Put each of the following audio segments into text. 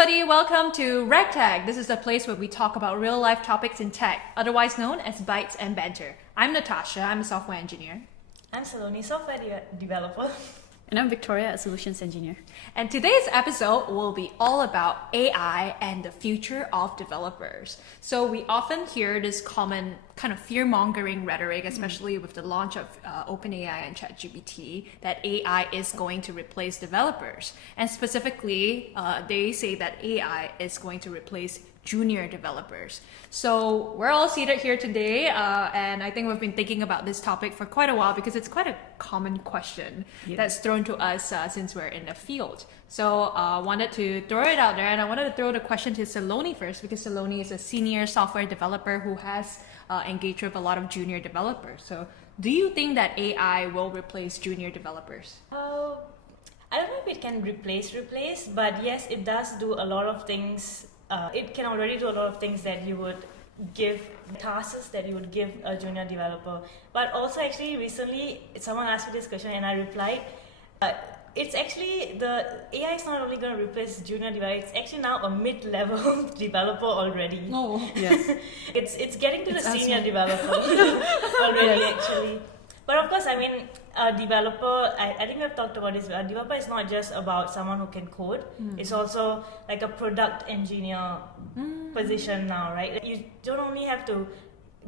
everybody, welcome to ragTech. This is a place where we talk about real-life topics in tech, otherwise known as Bytes and Banter. I'm Natasha, I'm a software engineer. I'm Saloni, software developer. And I'm Victoria, a solutions engineer. And today's episode will be all about AI and the future of developers. So we often hear this common kind of fear-mongering rhetoric, especially with the launch of OpenAI and ChatGPT, that AI is going to replace developers. And specifically, they say that AI is going to replace junior developers. So we're all seated here today, and I think we've been thinking about this topic for quite a while because it's quite a common question that's thrown to us since we're in the field. So wanted to throw it out there, and I wanted to throw the question to Saloni first because Saloni is a senior software developer who has engaged with a lot of junior developers. So do you think that AI will replace junior developers? I don't know if it can replace, but yes, it does do a lot of things. It can already do a lot of things that you would give, tasks that you would give a junior developer. But also actually recently someone asked me this question and I replied, it's actually, the AI is not only going to replace junior developer, it's actually now a mid-level developer already. Oh, yes. It's getting to the senior developer already actually. But of course, I mean, a developer, I think we've talked about this, a developer is not just about someone who can code, it's also like a product engineer position now, right? You don't only have to,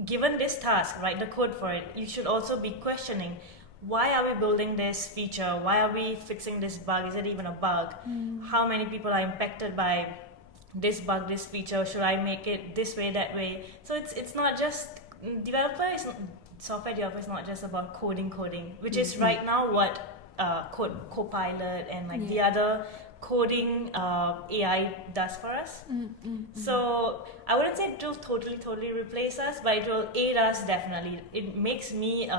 given this task, write the code for it, you should also be questioning, why are we building this feature? Why are we fixing this bug? Is it even a bug? How many people are impacted by this bug, this feature? Should I make it this way, that way? So it's not just, software developer is not just about coding, which is right now what Copilot and like the other coding AI does for us. So I wouldn't say it will totally replace us, but it will aid us definitely. It makes me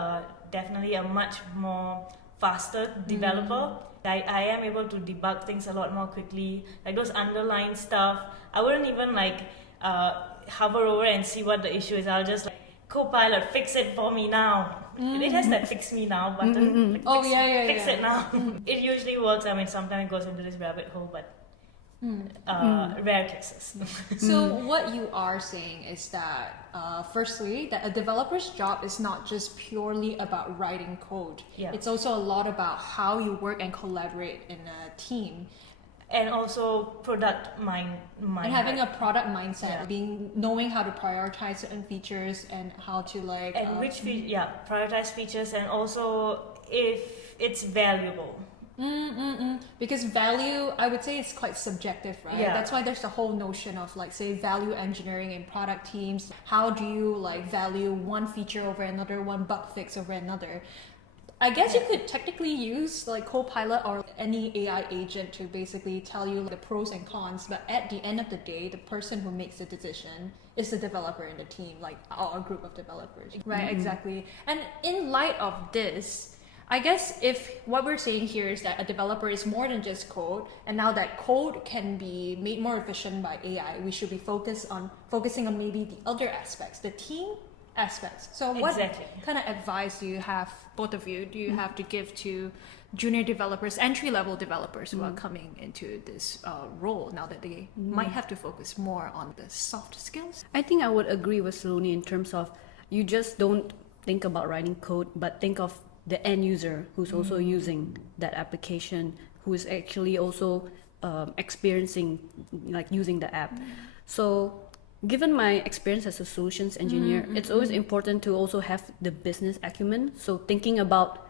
definitely a much more faster developer. I am able to debug things a lot more quickly. Like those underlying stuff, I wouldn't even like hover over and see what the issue is. I'll just like, Copilot, fix it for me now. It has that fix me now button. Like, fix it now. It usually works. I mean, sometimes it goes into this rabbit hole, but rare cases. So what you are saying is that, firstly, that a developer's job is not just purely about writing code. Yeah. It's also a lot about how you work and collaborate in a team. And also product mind. And having a product mindset, knowing how to prioritize certain features and how to like... And prioritize features and also if it's valuable. Because value, I would say it's quite subjective, right? Yeah. That's why there's the whole notion of like, say, value engineering in product teams. How do you like value one feature over another, one bug fix over another? I guess you could technically use like Copilot or any AI agent to basically tell you the pros and cons, but at the end of the day, the person who makes the decision is the developer in the team, like a group of developers. Right, exactly. And in light of this, I guess if what we're saying here is that a developer is more than just code, and now that code can be made more efficient by AI, we should be focusing on maybe the other aspects, the team aspects. So what kind of advice do you have, both of you, do you have to give to junior developers, entry-level developers who are coming into this role now that they might have to focus more on the soft skills? I think I would agree with Saloni in terms of you just don't think about writing code, but think of the end user who's also using that application, who is actually also experiencing like using the app. So given my experience as a solutions engineer, it's always important to also have the business acumen. So thinking about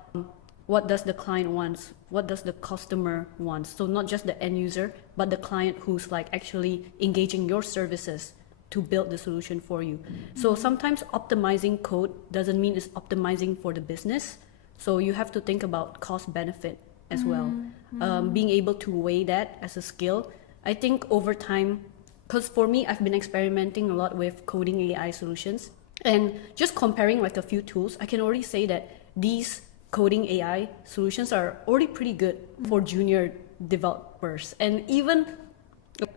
what does the client wants, what does the customer wants. So not just the end user, but the client who's like actually engaging your services to build the solution for you. So sometimes optimizing code doesn't mean it's optimizing for the business. So you have to think about cost benefit as well. Being able to weigh that as a skill. I think over time, because for me, I've been experimenting a lot with coding AI solutions, and just comparing like a few tools, I can already say that these coding AI solutions are already pretty good for junior developers. And even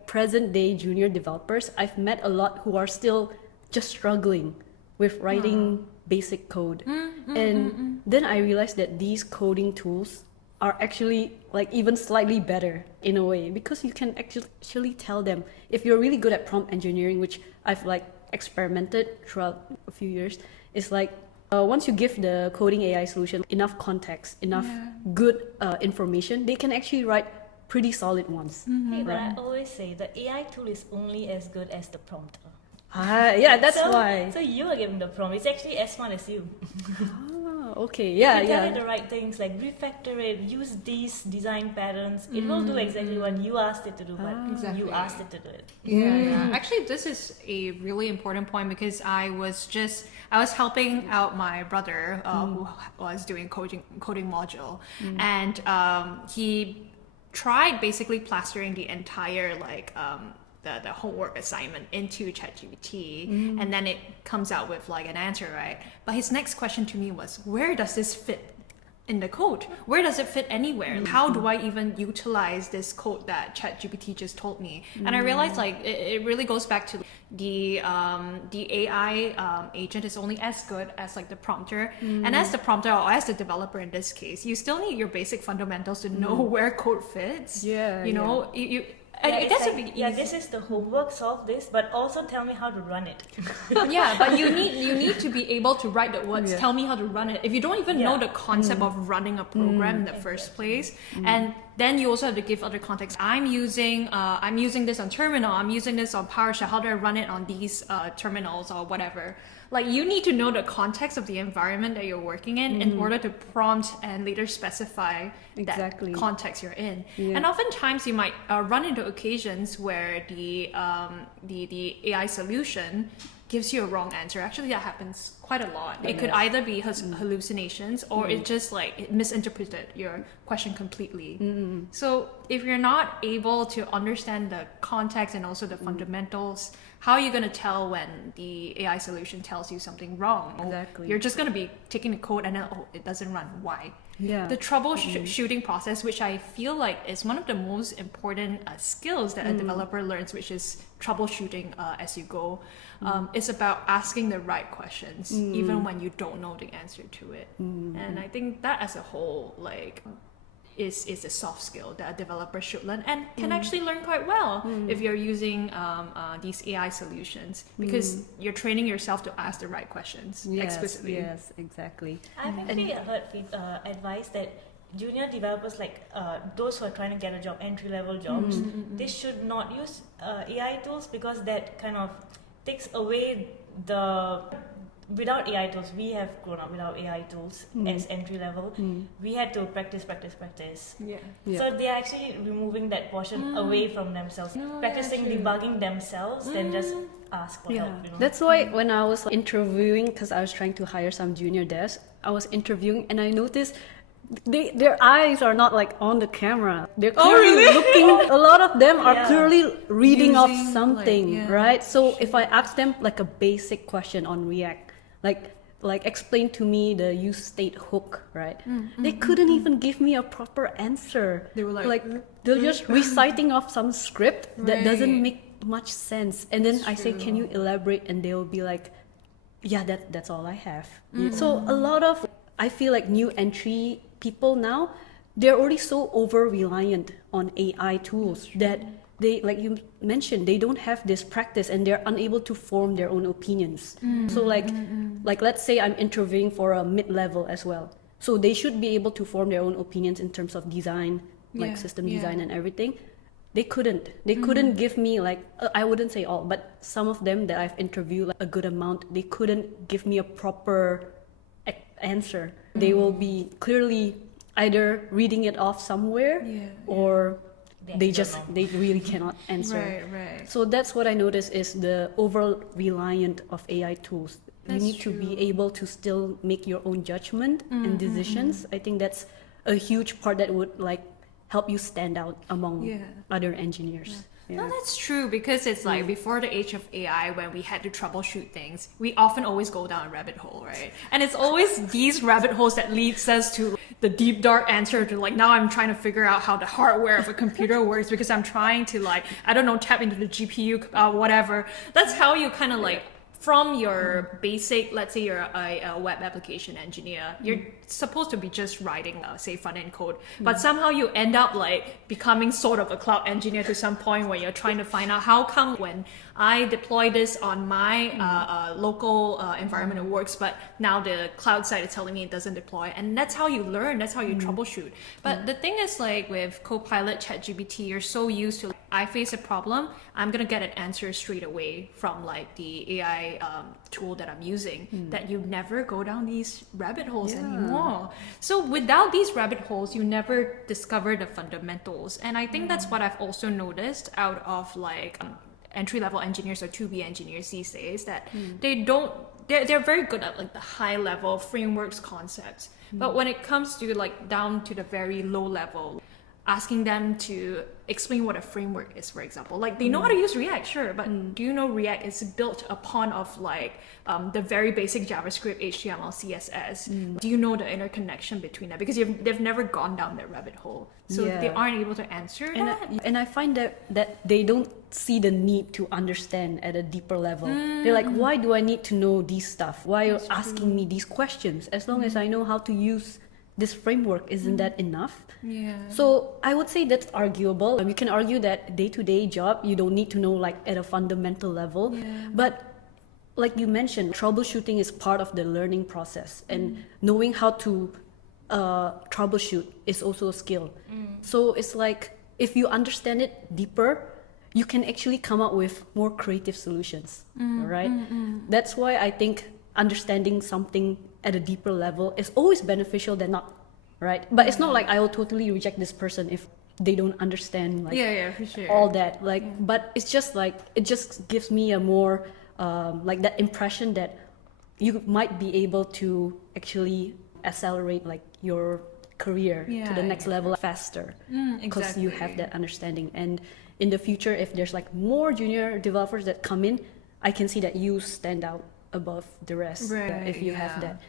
present day junior developers, I've met a lot who are still just struggling with writing basic code. And then I realized that these coding tools are actually like even slightly better in a way, because you can actually tell them if you're really good at prompt engineering, which I've like experimented throughout a few years. It's like once you give the coding AI solution enough context, enough good information, they can actually write pretty solid ones. Hey, but I always say the AI tool is only as good as the prompter. Yeah, that's why. So you are giving the prompt. It's actually as smart as you. Okay, yeah, you tell it the right things, like refactor it, use these design patterns. It will do exactly what you asked it to do, but you asked it to do it. Yeah. Actually, this is a really important point, because I was helping out my brother who was doing coding module, and he tried basically plastering the entire the homework assignment into ChatGPT, and then it comes out with like an answer, right? But his next question to me was, where does this fit in the code? Where does it fit anywhere? How do I even utilize this code that ChatGPT just told me? And I realized like it really goes back to the AI agent is only as good as like the prompter, and as the prompter or as the developer in this case, you still need your basic fundamentals to know where code fits. You know, this is the homework, solve this, but also tell me how to run it. But you need to be able to write the words, tell me how to run it. If you don't even know the concept of running a program in the first place, and then you also have to give other context. I'm using this on terminal, I'm using this on PowerShell, how do I run it on these terminals or whatever. Like, you need to know the context of the environment that you're working in order to prompt and later specify that context you're in. And oftentimes you might run into occasions where the AI solution gives you a wrong answer. Actually, that happens quite a lot. It could either be hallucinations, or it just like it misinterpreted your question completely. So if you're not able to understand the context and also the fundamentals, how are you going to tell when the AI solution tells you something wrong? You're just going to be taking the code and then, it doesn't run. Why? The troubleshooting process, which I feel like is one of the most important skills that a developer learns, which is troubleshooting as you go, is about asking the right questions, even when you don't know the answer to it. And I think that as a whole, like, is a soft skill that a developer should learn and can actually learn quite well if you're using these AI solutions, because you're training yourself to ask the right questions explicitly. Yes, exactly. I've actually heard advice that junior developers, like those who are trying to get a job, entry-level jobs, they should not use AI tools, because that kind of takes away without AI tools. We have grown up without AI tools as entry level. We had to practice. So they're actually removing that portion away from themselves, practicing debugging themselves, then just ask for help. You know? That's why when I was interviewing, because I was trying to hire some junior devs, I was interviewing and I noticed their eyes are not like on the camera. They're clearly looking. A lot of them are clearly reading off something, right? So if I ask them like a basic question on React, like explain to me the use state hook, right? They couldn't even give me a proper answer. They were like they're just reciting off some script that doesn't make much sense. And then I say, can you elaborate? And they'll be like, yeah, that's all I have. So a lot of, I feel like new entry people now, they're already so over-reliant on AI tools that they, like you mentioned, they don't have this practice and they're unable to form their own opinions. So like let's say I'm interviewing for a mid-level as well. So they should be able to form their own opinions in terms of design, like system design and everything. They couldn't. They couldn't give me like, I wouldn't say all, but some of them that I've interviewed like a good amount, they couldn't give me a proper answer. They will be clearly either reading it off somewhere or they really cannot answer. Right. So that's what I noticed is the over-reliant of AI tools. You need to be able to still make your own judgment and decisions. I think that's a huge part that would like help you stand out among other engineers. No, that's true, because it's like before the age of AI, when we had to troubleshoot things, we often always go down a rabbit hole, right? And it's always these rabbit holes that leads us to the deep dark answer to like, now I'm trying to figure out how the hardware of a computer works, because I'm trying to like, I don't know, tap into the GPU, whatever. That's how you kind of like from your basic, let's say you're a web application engineer, you're supposed to be just writing, say, front-end code, but somehow you end up like becoming sort of a cloud engineer to some point where you're trying to find out how come when I deploy this on my local environment it works, but now the cloud side is telling me it doesn't deploy, and that's how you learn, that's how you troubleshoot. But the thing is, like with Copilot, ChatGPT, you're so used to, I face a problem, I'm gonna get an answer straight away from like the AI tool that I'm using, that you never go down these rabbit holes anymore. So without these rabbit holes, you never discover the fundamentals. And I think that's what I've also noticed out of like entry-level engineers or 2B engineers these days, that they're very good at like the high level frameworks, concepts, but when it comes to like down to the very low level, asking them to explain what a framework is, for example, like they know how to use React, sure, but do you know React is built upon of like the very basic JavaScript, HTML, CSS? Do you know the interconnection between that? Because they've never gone down that rabbit hole, so they aren't able to answer that. And I find that they don't see the need to understand at a deeper level. They're like, why do I need to know these stuff? Why are you asking me these questions? As long as I know how to use this framework, isn't that enough? So I would say that's arguable. You can argue that day-to-day job, you don't need to know like at a fundamental level. But like you mentioned, troubleshooting is part of the learning process, and knowing how to troubleshoot is also a skill. So it's like, if you understand it deeper, you can actually come up with more creative solutions, right? That's why I think understanding something at a deeper level is always beneficial than not, right? But it's not like I will totally reject this person if they don't understand like for sure. all that, like but it's just like, it just gives me a more like that impression that you might be able to actually accelerate like your career to the next level faster, because you have that understanding. And in the future, if there's like more junior developers that come in, I can see that you stand out above the rest, if you have that.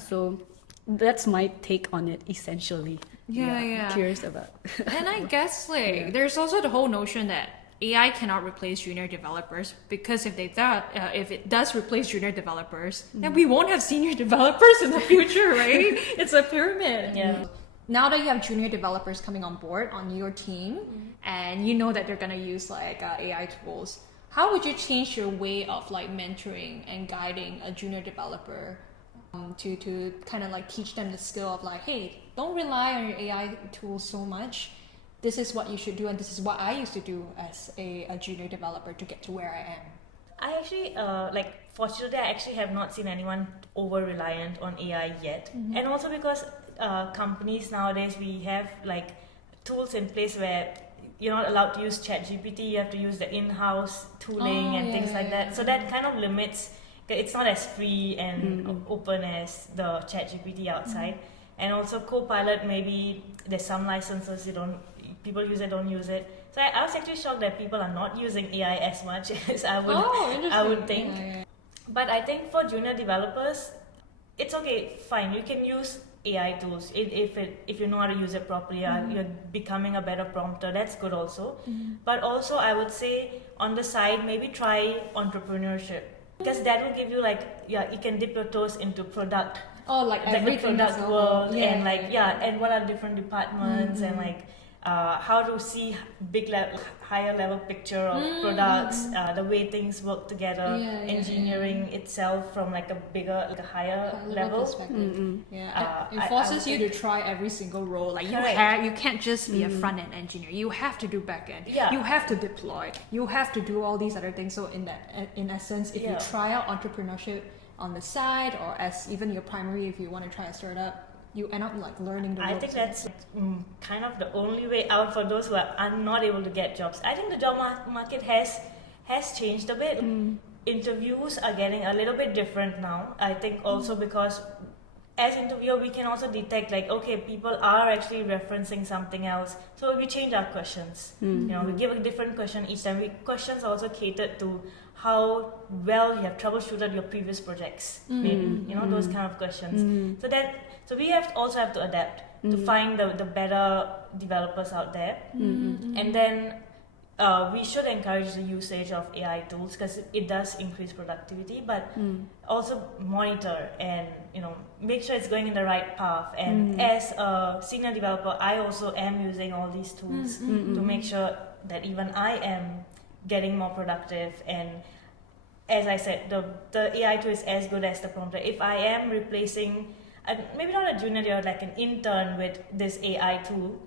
So that's my take on it essentially. Curious about. And I guess like there's also the whole notion that AI cannot replace junior developers, because if it does replace junior developers, then we won't have senior developers in the future, right? It's a pyramid. Now that you have junior developers coming on board on your team, and you know that they're gonna use like AI tools, how would you change your way of like mentoring and guiding a junior developer to kind of like teach them the skill of like, hey, don't rely on your AI tools so much. This is what you should do, and this is what I used to do as a junior developer to get to where I am. I actually, fortunately, I actually have not seen anyone over-reliant on AI yet. And also because companies nowadays, we have like tools in place where you're not allowed to use ChatGPT, you have to use the in-house tooling and things like that. So that kind of limits, it's not as free and open as the ChatGPT outside. And also Copilot, maybe there's some licenses people use it, don't use it. So I was actually shocked that people are not using AI as much as I would think. But I think for junior developers, it's okay, fine, you can use AI tools if you know how to use it properly. You're becoming a better prompter, that's good also. But also I would say on the side, maybe try entrepreneurship, because that will give you like, you can dip your toes into product, like the product world, and and what are different departments, and like how to see higher level picture of products, the way things work together, engineering itself from like a higher level perspective. It forces you to try every single role. Like you can't just be a front end engineer. You have to do back end. You have to deploy. You have to do all these other things. So in essence, if you try out entrepreneurship on the side, or as even your primary, if you want to try a startup, you end up like learning the ropes. I think that's kind of the only way out for those who are not able to get jobs. I think the job market has changed a bit. Interviews are getting a little bit different now. I think also because as interviewer, we can also detect like, okay, people are actually referencing something else. So we change our questions. We give a different question each time. Questions are also catered to how well you have troubleshooted your previous projects. Maybe, those kind of questions. So we also have to adapt to find the better developers out there. And then we should encourage the usage of AI tools because it does increase productivity, but also monitor and make sure it's going in the right path. And as a senior developer, I also am using all these tools to make sure that even I am getting more productive. And as I said, the AI tool is as good as the prompter. If I am replacing, maybe not a junior developer, like an intern with this AI tool,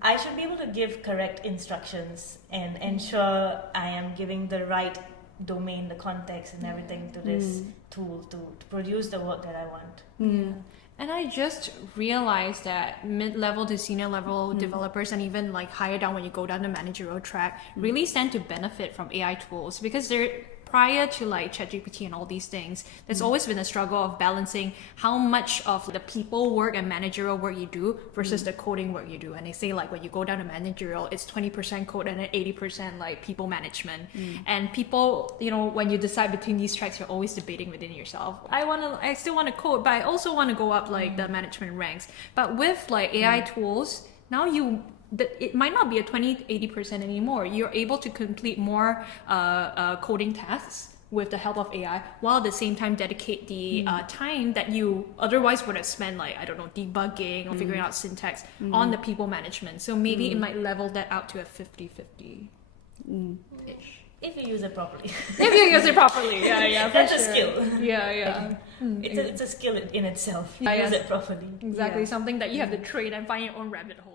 I should be able to give correct instructions and ensure I am giving the right domain, the context and everything to this tool to produce the work that I want. And I just realized that mid-level to senior level developers, and even like higher down when you go down the managerial track, really stand to benefit from AI tools, because they're prior to like ChatGPT and all these things, there's always been a struggle of balancing how much of the people work and managerial work you do versus the coding work you do. And they say like when you go down to managerial, it's 20% code and then 80% like people management. And people, when you decide between these tracks, you're always debating within yourself. I still want to code, but I also want to go up like the management ranks. But with like AI tools, now it might not be a 20-80% anymore. You're able to complete more coding tasks with the help of AI, while at the same time dedicate the time that you otherwise would have spent like, I don't know, debugging or figuring out syntax on the people management. So maybe it might level that out to a 50-50 ish. If you use it properly. If you use it properly, yeah, that's a sure. skill. Yeah. It's a skill in itself. You use it properly. Exactly, something that you have to train and find your own rabbit holes.